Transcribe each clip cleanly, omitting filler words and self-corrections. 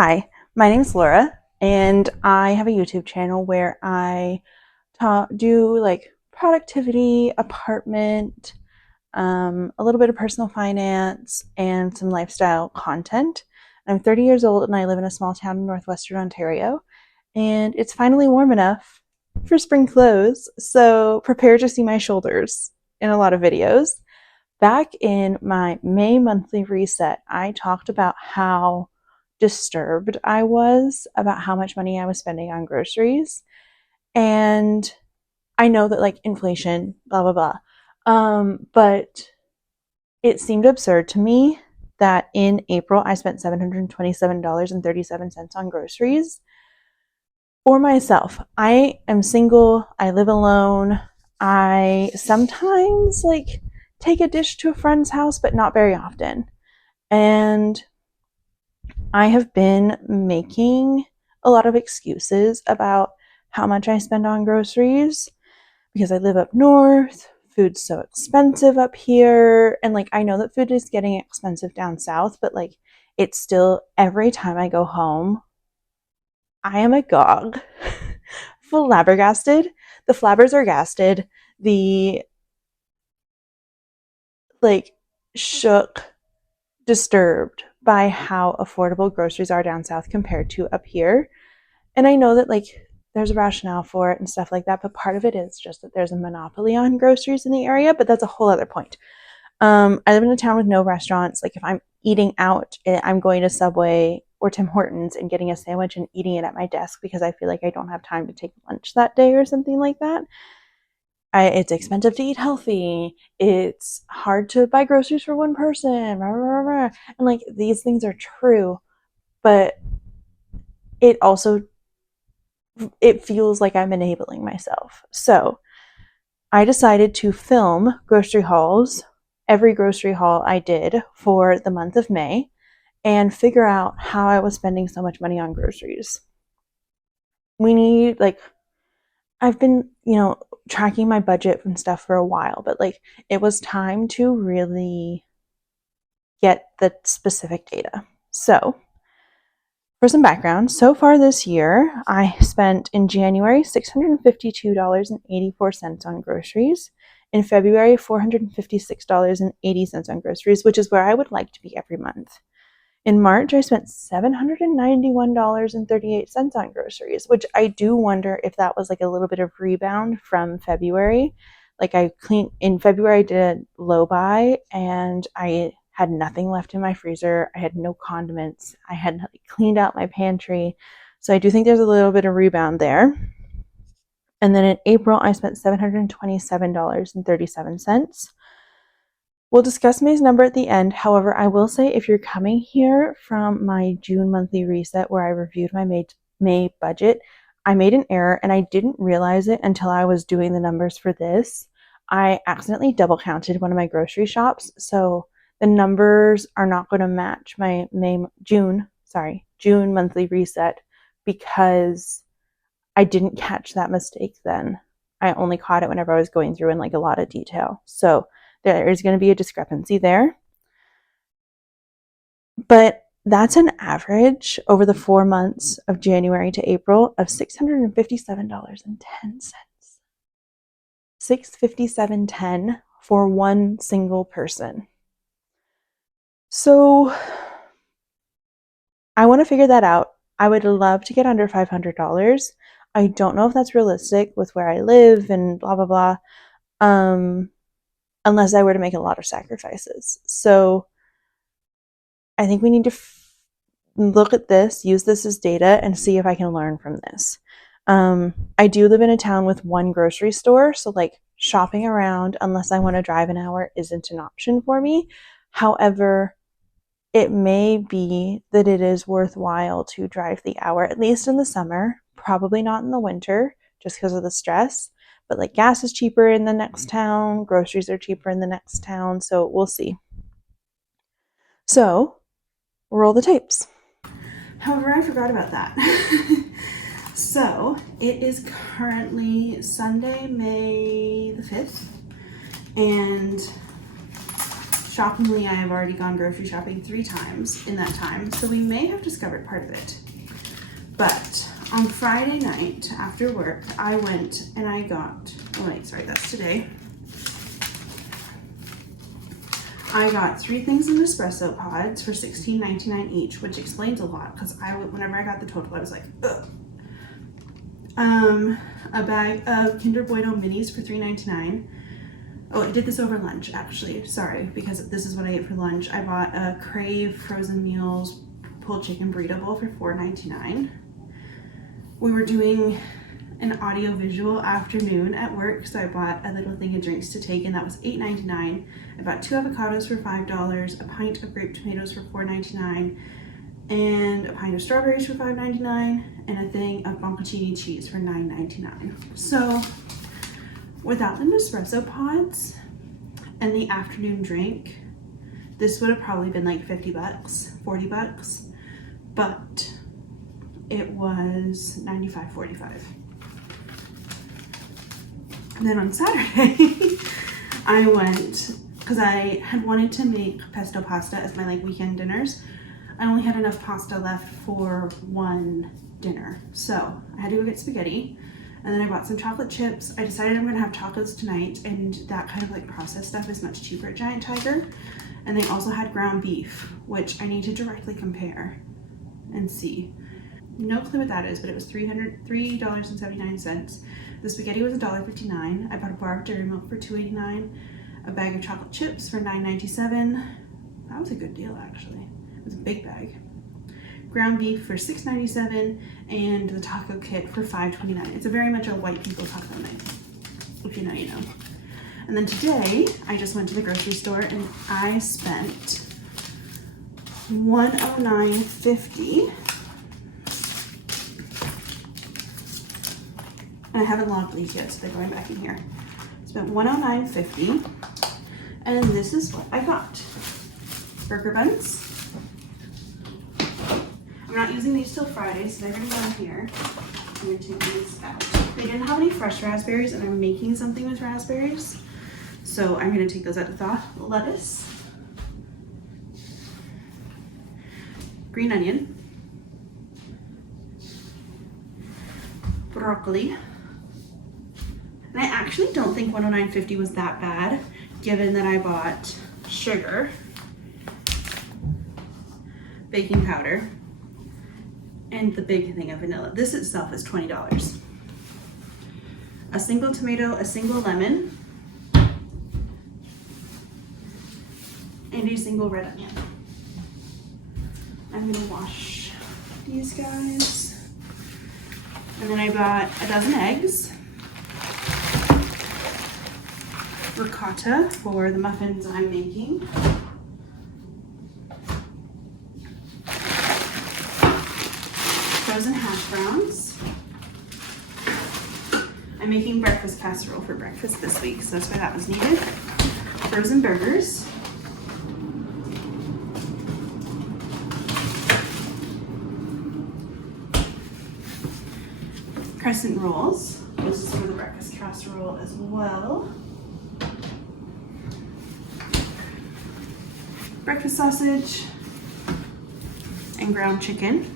Hi, my name's Laura, and I have a YouTube channel where I do like productivity, apartment, a little bit of personal finance, and some lifestyle content. I'm 30 years old and I live in a small town in northwestern Ontario, and it's finally warm enough for spring clothes, so prepare to see my shoulders in a lot of videos. Back in my May monthly reset, I talked about how disturbed I was about how much money I was spending on groceries. And I know that like inflation, blah, blah, blah. But it seemed absurd to me that in April I spent $727.37 on groceries for myself. I am single, I live alone. I sometimes like take a dish to a friend's house, but not very often. And I have been making a lot of excuses about how much I spend on groceries because I live up north. Food's so expensive up here. And like, I know that food is getting expensive down south, but like, it's still every time I go home, I am agog, flabbergasted. The flabbers are gasted. The like shook, disturbed by how affordable groceries are down south compared to up here. And I know that like there's a rationale for it and stuff like that, but part of it is just that there's a monopoly on groceries in the area, but that's a whole other point. I live in a town with no restaurants. Like if I'm eating out, I'm going to Subway or Tim Hortons and getting a sandwich and eating it at my desk because I feel like I don't have time to take lunch that day or something like that. It's expensive to eat healthy. It's hard to buy groceries for one person. Rah, rah, rah. And like these things are true, but it also it feels like I'm enabling myself. So I decided to film grocery hauls, every grocery haul I did for the month of May, and figure out how I was spending so much money on groceries. We need, like, I've been, tracking my budget and stuff for a while, but like, it was time to really get the specific data. So, for some background, so far this year, I spent in January $652.84 on groceries. In February, $456.80 on groceries, which is where I would like to be every month. In March, I spent $791.38 on groceries, which I do wonder if that was like a little bit of rebound from February. Like in February, I did a low buy and I had nothing left in my freezer. I had no condiments. I had cleaned out my pantry. So I do think there's a little bit of rebound there. And then in April, I spent $727.37. We'll discuss May's number at the end. However, I will say if you're coming here from my June monthly reset where I reviewed my May budget, I made an error and I didn't realize it until I was doing the numbers for this. I accidentally double counted one of my grocery shops. So the numbers are not going to match my June monthly reset because I didn't catch that mistake then. I only caught it whenever I was going through in like a lot of detail. So there is going to be a discrepancy there. But that's an average over the 4 months of January to April of $657.10. $657.10 for one single person. So I want to figure that out. I would love to get under $500. I don't know if that's realistic with where I live and blah, blah, blah. Unless I were to make a lot of sacrifices. So I think we need to look at this, use this as data, and see if I can learn from this. I do live in a town with one grocery store, so like shopping around, unless I want to drive an hour, isn't an option for me. However, it may be that it is worthwhile to drive the hour, at least in the summer, probably not in the winter, just because of the stress. But like gas is cheaper in the next town, groceries are cheaper in the next town, so we'll see. So, roll the tapes. However, I forgot about that. So, it is currently Sunday, May the 5th, and shockingly, I have already gone grocery shopping 3 times in that time, so we may have discovered part of it. But on Friday night after work, I went and I got, oh wait, sorry, that's today. I got 3 things of espresso pods for $16.99 each, which explains a lot because whenever I got the total, I was like, ugh. A bag of Kinder Bueno minis for $3.99. Oh, I did this over lunch, actually. Sorry, because this is what I ate for lunch. I bought a Crave frozen meals pulled chicken burrito bowl for $4.99. We were doing an audio-visual afternoon at work, so I bought a little thing of drinks to take, and that was $8.99. I bought 2 avocados for $5, a pint of grape tomatoes for $4.99, and a pint of strawberries for $5.99, and a thing of boncoccini cheese for $9.99. So without the Nespresso pods and the afternoon drink, this would have probably been like $50, $40, but it was $95.45. And then on Saturday, I went, because I had wanted to make pesto pasta as my like weekend dinners. I only had enough pasta left for 1 dinner, so I had to go get spaghetti. And then I bought some chocolate chips. I decided I'm gonna have tacos tonight, and that kind of like processed stuff is much cheaper at Giant Tiger. And they also had ground beef, which I need to directly compare and see. No clue what that is, but it was $3.79. The spaghetti was $1.59. I bought a bar of dairy milk for $2.89. A bag of chocolate chips for $9.97. That was a good deal, actually. It was a big bag. Ground beef for $6.97, and the taco kit for $5.29. It's a very much a white people taco night. If you know, you know. And then today, I just went to the grocery store and I spent $109.50. And I haven't logged these yet, so they're going back in here. Spent $109.50, and this is what I got. Burger buns. I'm not using these till Friday, so they're gonna go in here. I'm gonna take these out. They didn't have any fresh raspberries, and I'm making something with raspberries, so I'm gonna take those out to thaw. Lettuce, green onion, broccoli. And I actually don't think $109.50 was that bad, given that I bought sugar, baking powder, and the big thing of vanilla. This itself is $20. A single tomato, a single lemon, and a single red onion. I'm gonna wash these guys. And then I bought a dozen eggs, ricotta for the muffins I'm making, frozen hash browns. I'm making breakfast casserole for breakfast this week, so that's why that was needed. Frozen burgers. Crescent rolls. This is for the breakfast casserole as well. Breakfast sausage and ground chicken.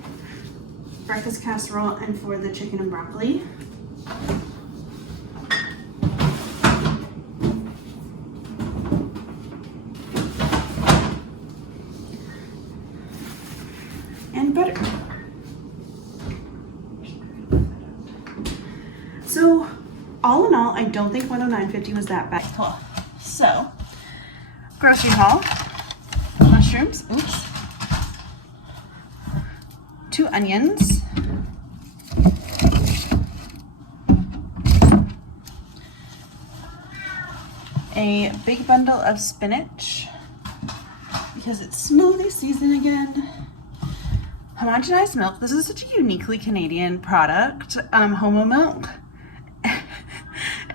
Breakfast casserole and for the chicken and broccoli. And butter. So all in all, I don't think $109.50 was that bad. Cool. So, grocery haul, mushrooms, oops, 2 onions, a big bundle of spinach because it's smoothie season again. Homogenized milk. This is such a uniquely Canadian product. Homo milk.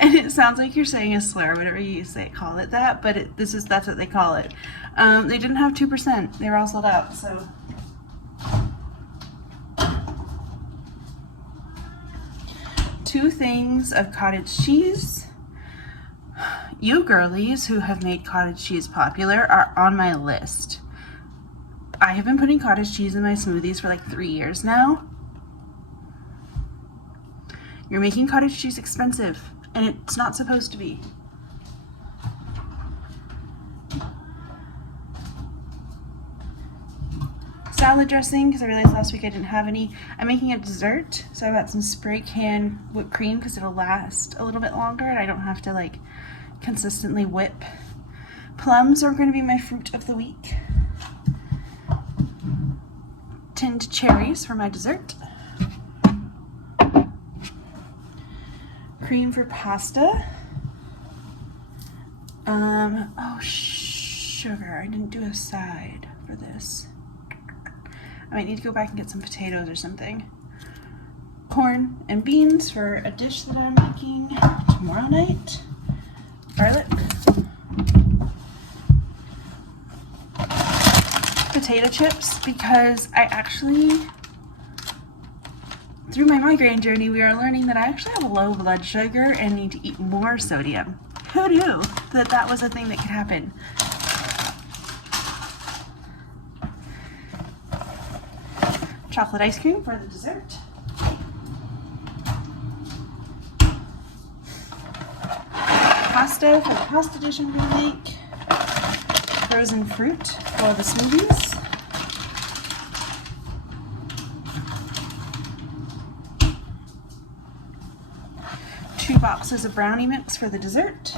And it sounds like you're saying a slur, whatever you say, call it that, but that's what they call it. They didn't have 2%. They were all sold out, so. 2 things of cottage cheese. You girlies who have made cottage cheese popular are on my list. I have been putting cottage cheese in my smoothies for like 3 years now. You're making cottage cheese expensive, and it's not supposed to be. Salad dressing, because I realized last week I didn't have any. I'm making a dessert, so I got some spray can whipped cream because it'll last a little bit longer and I don't have to like consistently whip. Plums are going to be my fruit of the week. Tinned cherries for my dessert. Cream for pasta. Oh, sugar. I didn't do a side for this. I might need to go back and get some potatoes or something. Corn and beans for a dish that I'm making tomorrow night. Garlic. Potato chips, because I actually, through my migraine journey, we are learning that I actually have low blood sugar and need to eat more sodium. Who knew that that was a thing that could happen? Chocolate ice cream for the dessert. Pasta for the pasta dish I'm going to make. Frozen fruit for the smoothies. 2 boxes of brownie mix for the dessert.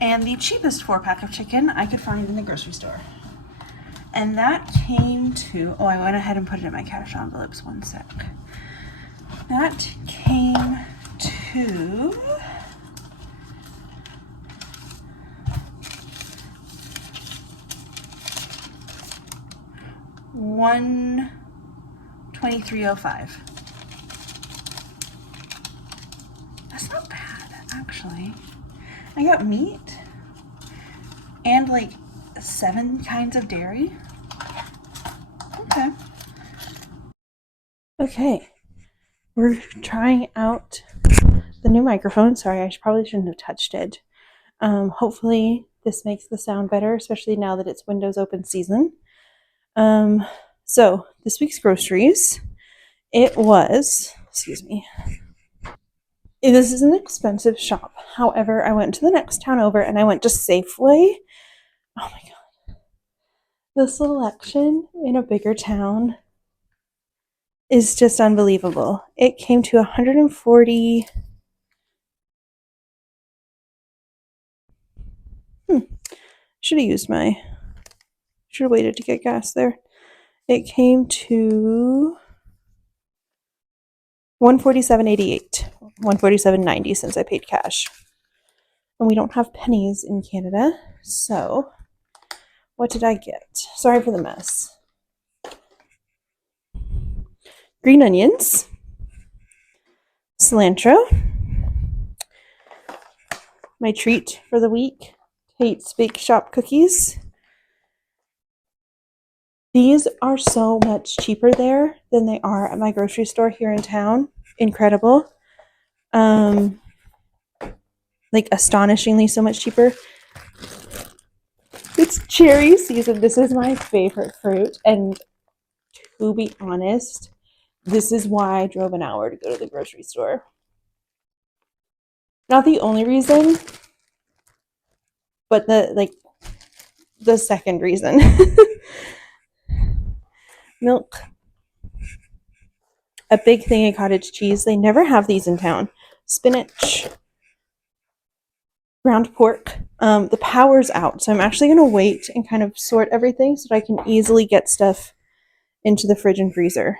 And the cheapest 4-pack of chicken I could find in the grocery store. And that came to, oh, I went ahead and put it in my cash envelopes, 1 sec. That came to $123.05. That's not bad, actually. I got meat and like 7 kinds of dairy. Okay, we're trying out the new microphone. Sorry, I probably shouldn't have touched it. Hopefully this makes the sound better, especially now that it's Windows Open season. So this week's groceries, it was, excuse me, this is an expensive shop. However, I went to the next town over and I went to Safeway. Oh my God. The selection in a bigger town is just unbelievable. It came to 140. Should have waited to get gas there. It came to 147.88, 147.90 since I paid cash. And we don't have pennies in Canada, so what did I get? Sorry for the mess. Green onions, cilantro, my treat for the week, Kate's Bake Shop cookies. These are so much cheaper there than they are at my grocery store here in town. Incredible. Like astonishingly so much cheaper. It's cherry season. This is my favorite fruit, and to be honest, this is why I drove an hour to go to the grocery store. Not the only reason, but the second reason. Milk. A big thing of cottage cheese. They never have these in town. Spinach. Ground pork. The power's out, so I'm actually going to wait and kind of sort everything so that I can easily get stuff into the fridge and freezer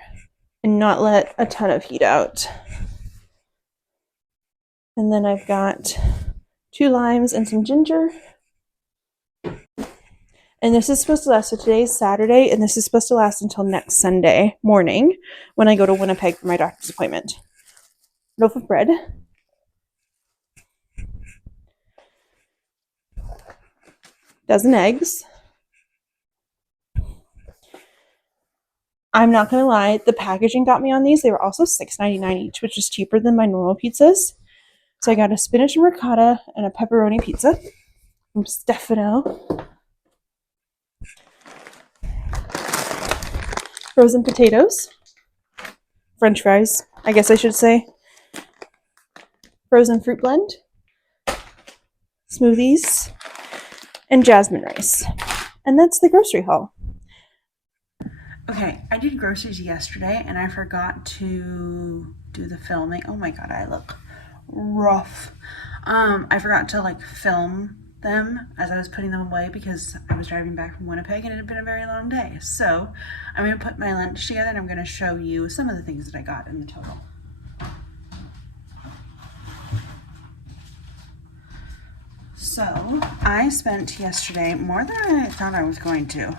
and not let a ton of heat out. And then I've got 2 limes and some ginger. And this is supposed to last, so today's Saturday, and this is supposed to last until next Sunday morning when I go to Winnipeg for my doctor's appointment. Loaf of bread. Dozen eggs. I'm not going to lie, the packaging got me on these. They were also $6.99 each, which is cheaper than my normal pizzas. So I got a spinach and ricotta and a pepperoni pizza from Stefano. Frozen potatoes. French fries, I guess I should say. Frozen fruit blend. Smoothies. And jasmine rice. And that's the grocery haul. Okay, I did groceries yesterday and I forgot to do the filming. Oh my god, I look rough. I forgot to like film them as I was putting them away because I was driving back from Winnipeg and it had been a very long day. So I'm going to put my lunch together and I'm going to show you some of the things that I got in the total. So I spent yesterday more than I thought I was going to.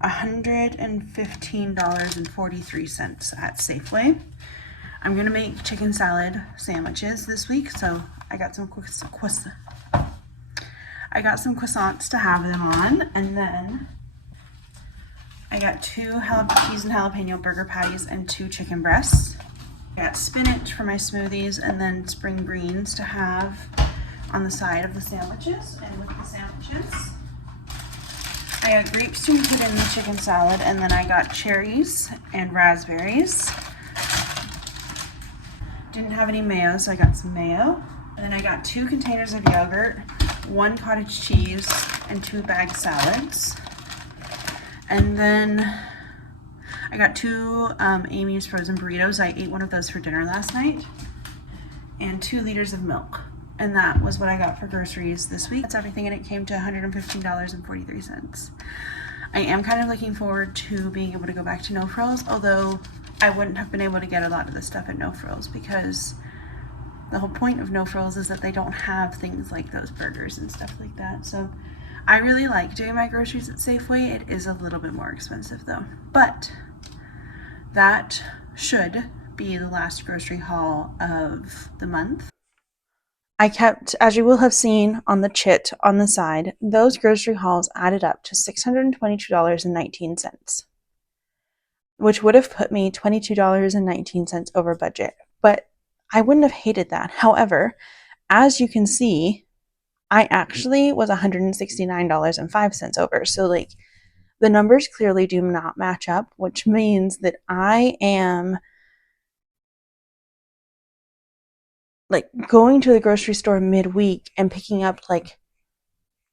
$115.43 at Safeway. I'm gonna make chicken salad sandwiches this week, so I got some croissants to have them on, and then I got 2 cheese and jalapeno burger patties and 2 chicken breasts. I got spinach for my smoothies and then spring greens to have on the side of the sandwiches and with the sandwiches. I got grapes to put in the chicken salad, and then I got cherries and raspberries. Didn't have any mayo, so I got some mayo. And then I got 2 containers of yogurt, 1 cottage cheese, and 2 bagged salads. And then I got 2 Amy's frozen burritos. I ate one of those for dinner last night. And 2 liters of milk. And that was what I got for groceries this week. That's everything, and it came to $115.43. I am kind of looking forward to being able to go back to No Frills, although I wouldn't have been able to get a lot of the stuff at No Frills because the whole point of No Frills is that they don't have things like those burgers and stuff like that. So I really like doing my groceries at Safeway. It is a little bit more expensive though. But that should be the last grocery haul of the month. I kept, as you will have seen on the chit on the side, those grocery hauls added up to $622.19, which would have put me $22.19 over budget. But I wouldn't have hated that. However, as you can see, I actually was $169.05 over. So like the numbers clearly do not match up, which means that I am like going to the grocery store midweek and picking up like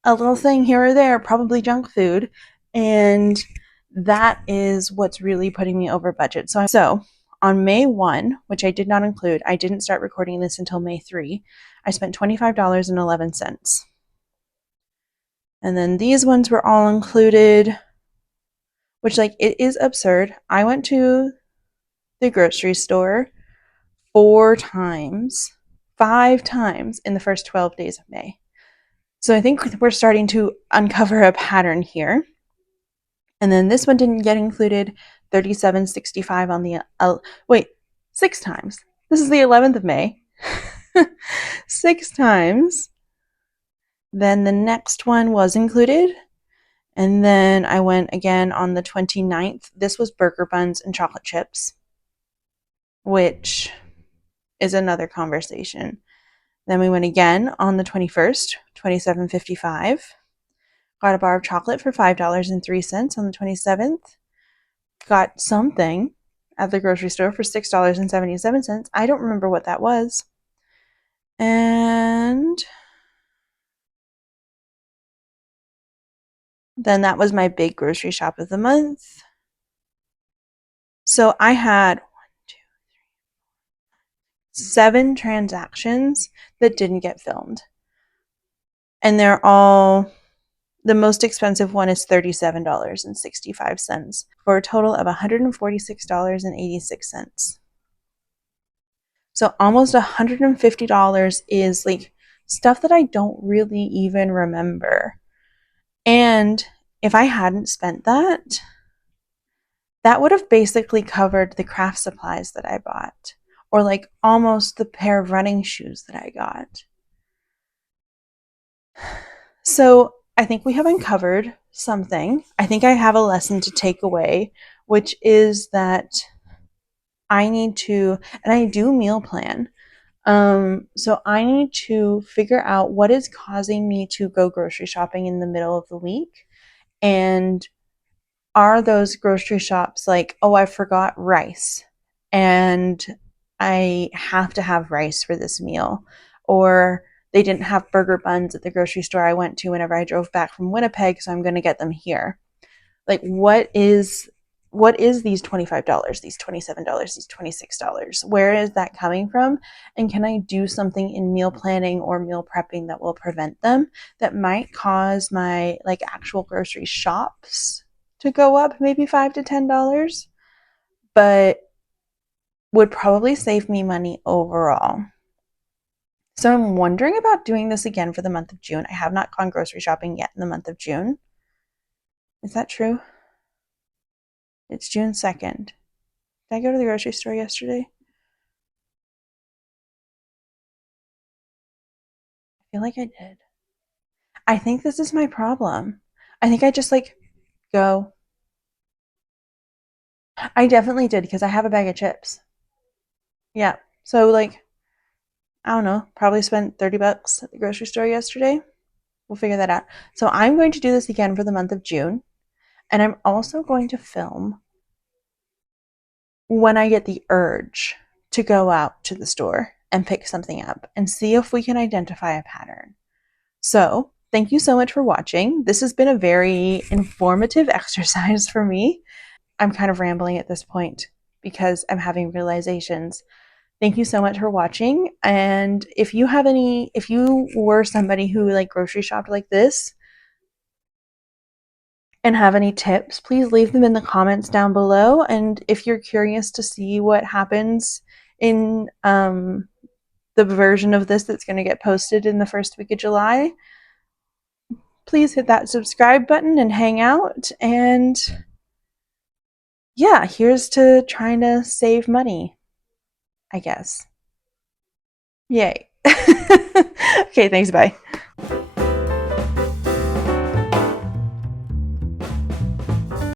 a little thing here or there, probably junk food, and that is what's really putting me over budget. So on May 1, which I did not include, I didn't start recording this until May 3, I spent $25.11. And then these ones were all included, which like it is absurd. I went to the grocery store 5 times in the first 12 days of May. So I think we're starting to uncover a pattern here. And then this one didn't get included, $37.65 on the, 6 times. This is the 11th of May. 6 times. Then the next one was included. And then I went again on the 29th. This was burger buns and chocolate chips, which is another conversation. Then we went again on the 21st, $27.55. Got a bar of chocolate for $5.03 on the 27th. Got something at the grocery store for $6.77. I don't remember what that was. And then that was my big grocery shop of the month. So I had 7 transactions that didn't get filmed. And they're all, the most expensive one is $37.65 for a total of $146.86. So almost $150 is like stuff that I don't really even remember. And if I hadn't spent that, that would have basically covered the craft supplies that I bought, or like almost the pair of running shoes that I got. So I think we have uncovered something. I think I have a lesson to take away, which is that I need to, and I do meal plan. So I need to figure out what is causing me to go grocery shopping in the middle of the week. And are those grocery shops like, oh, I forgot rice and I have to have rice for this meal? Or they didn't have burger buns at the grocery store I went to whenever I drove back from Winnipeg, so I'm going to get them here. Like, what is these $25, these $27, these $26? Where is that coming from? And can I do something in meal planning or meal prepping that will prevent them, that might cause my like actual grocery shops to go up maybe $5 to $10, but would probably save me money overall. So I'm wondering about doing this again for the month of June. I have not gone grocery shopping yet in the month of June. Is that true? It's June 2nd. Did I go to the grocery store yesterday? I feel like I did. I think this is my problem. I think I just like go. I definitely did because I have a bag of chips. Yeah. So like I don't know, probably spent $30 at the grocery store yesterday. We'll figure that out. So I'm going to do this again for the month of June, and I'm also going to film when I get the urge to go out to the store and pick something up and see if we can identify a pattern. So, thank you so much for watching. This has been a very informative exercise for me. I'm kind of rambling at this point because I'm having realizations. Thank you so much for watching. And if you were somebody who like grocery shopped like this and have any tips, please leave them in the comments down below. And if you're curious to see what happens in the version of this that's going to get posted in the first week of July, please hit that subscribe button and hang out. And yeah, here's to trying to save money, I guess. Yay. Okay, thanks. Bye.